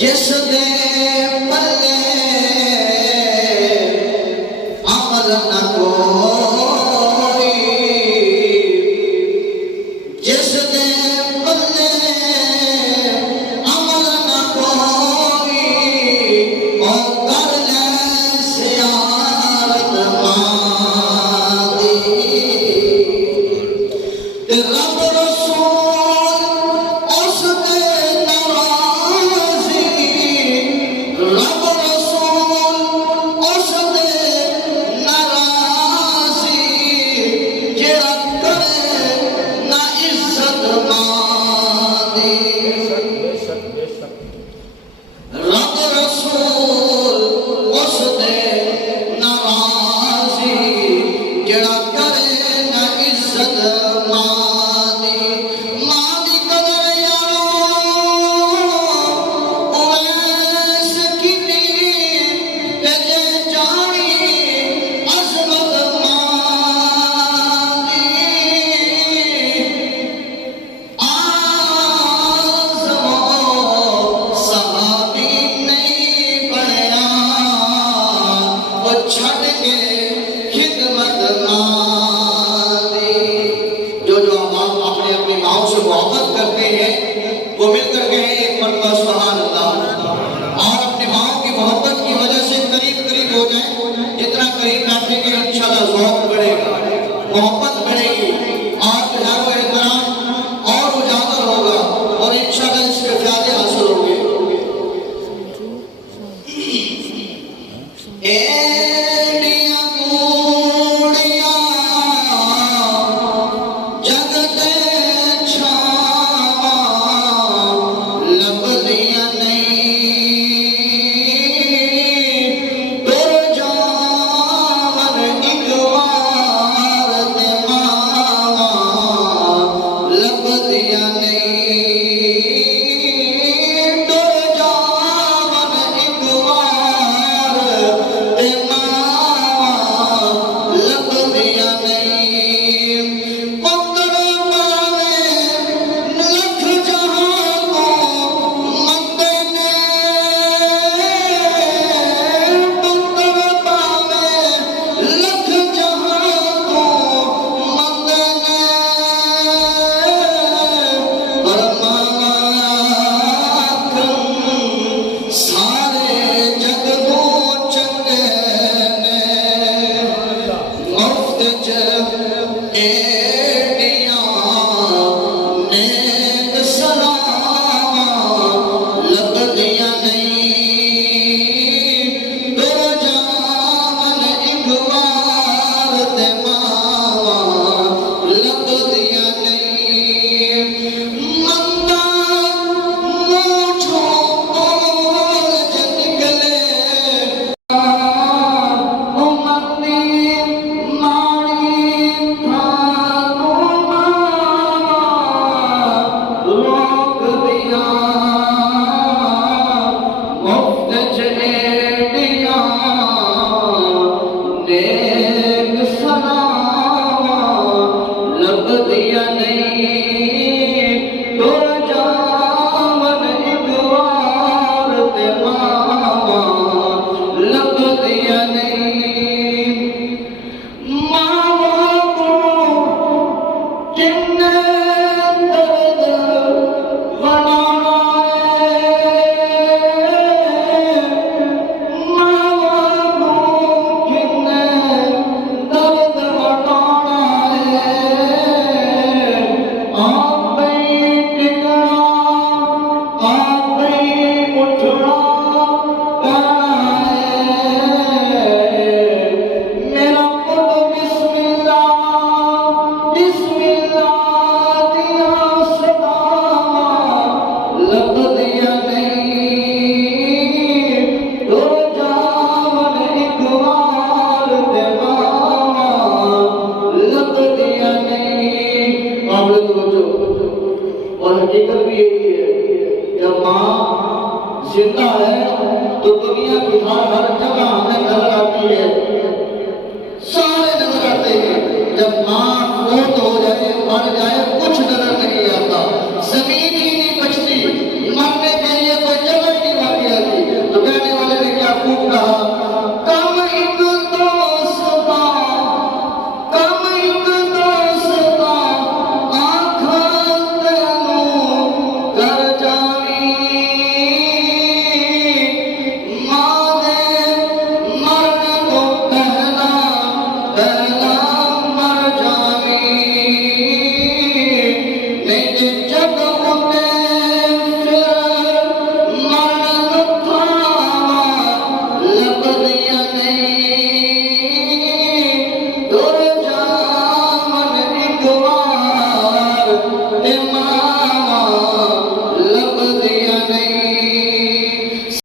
जिस दे पल्ले अमल न कोई, जिस दे पल्ले अमल न कोई, ओ कर ले सियारत मादी। ते रब रसूल उस दे नाराज़ी, रब रसूल उस दे नाराज़ी, जेड़ा करे ना इज्जत मादी। रब रसूल उस दे नाराज़ी, जेड़ा करे ना इज्जत मादी। मादी कदर यारो उवैस कीती, ते जे जानी अज़मत मादी। आज़मो सहाबी नहीं बनया, वो छड़ के खिदमत मादी। जो अवाम अपने अपनी माओ से मोहब्बत करते हैं वो मिल करके एक मरतबा सुभान अल्लाह, और अपनी माओ की मोहब्बत की वजह से करीब करीब हो जाए। जितना करीब बैठेंगे इंशाअल्लाह ज़ौक़ बढ़ेगा, मोहब्बत बढ़ेगी, और जो है वो एहतराम और उजागर होगा, और इंशाअल्लाह इसके फ़ायदे हासिल होंगे। एडियां मूड़ियां जगते छावां लभदियां नहीं, तुर जावन इक वार ते मावां लभदियां नहीं, तुर जावन इक वार ते मावां लभदियां नहीं। पुत्र पावे लख जहां को मंगदे ने, पुत्र पावे लख जहां को मंगदे ने, पर मावां आखन सारे जग को चंगे ने। मुफ्त च एडियां नेक सलावां लभदियां नहीं, तुर जावन इक वार ते मावां लभदियां नहीं। मंदा मूंछों बोल ज निकले, ओ मंदी माड़ी थानू मावां रोक दियां। मुफ्त च एडियां नेक सलावां लभदियां नहीं, तुर जावन इक वार ते मावां लभदियां नहीं। मावां को किन्ने दर्द वड़ाना है, मावां को किन्ने दर्द वड़ाना है। आप ही टिकना, आप ही उठना गाना है। मेरा पुत बिस्मिल्लाह बिस्मिल्लाह दिया सदावां लभदियां नहीं, तुर जावन इक वार ते मावां लभदियां नहीं। काबिल तवज्जो, और हकीकत भी यही है, जब माँ जिंदा है तो दुनिया की हर जगह हमें नजर आती है, सारे नजर आते हैं। जब माँ फौत हो जाए, मर जाए,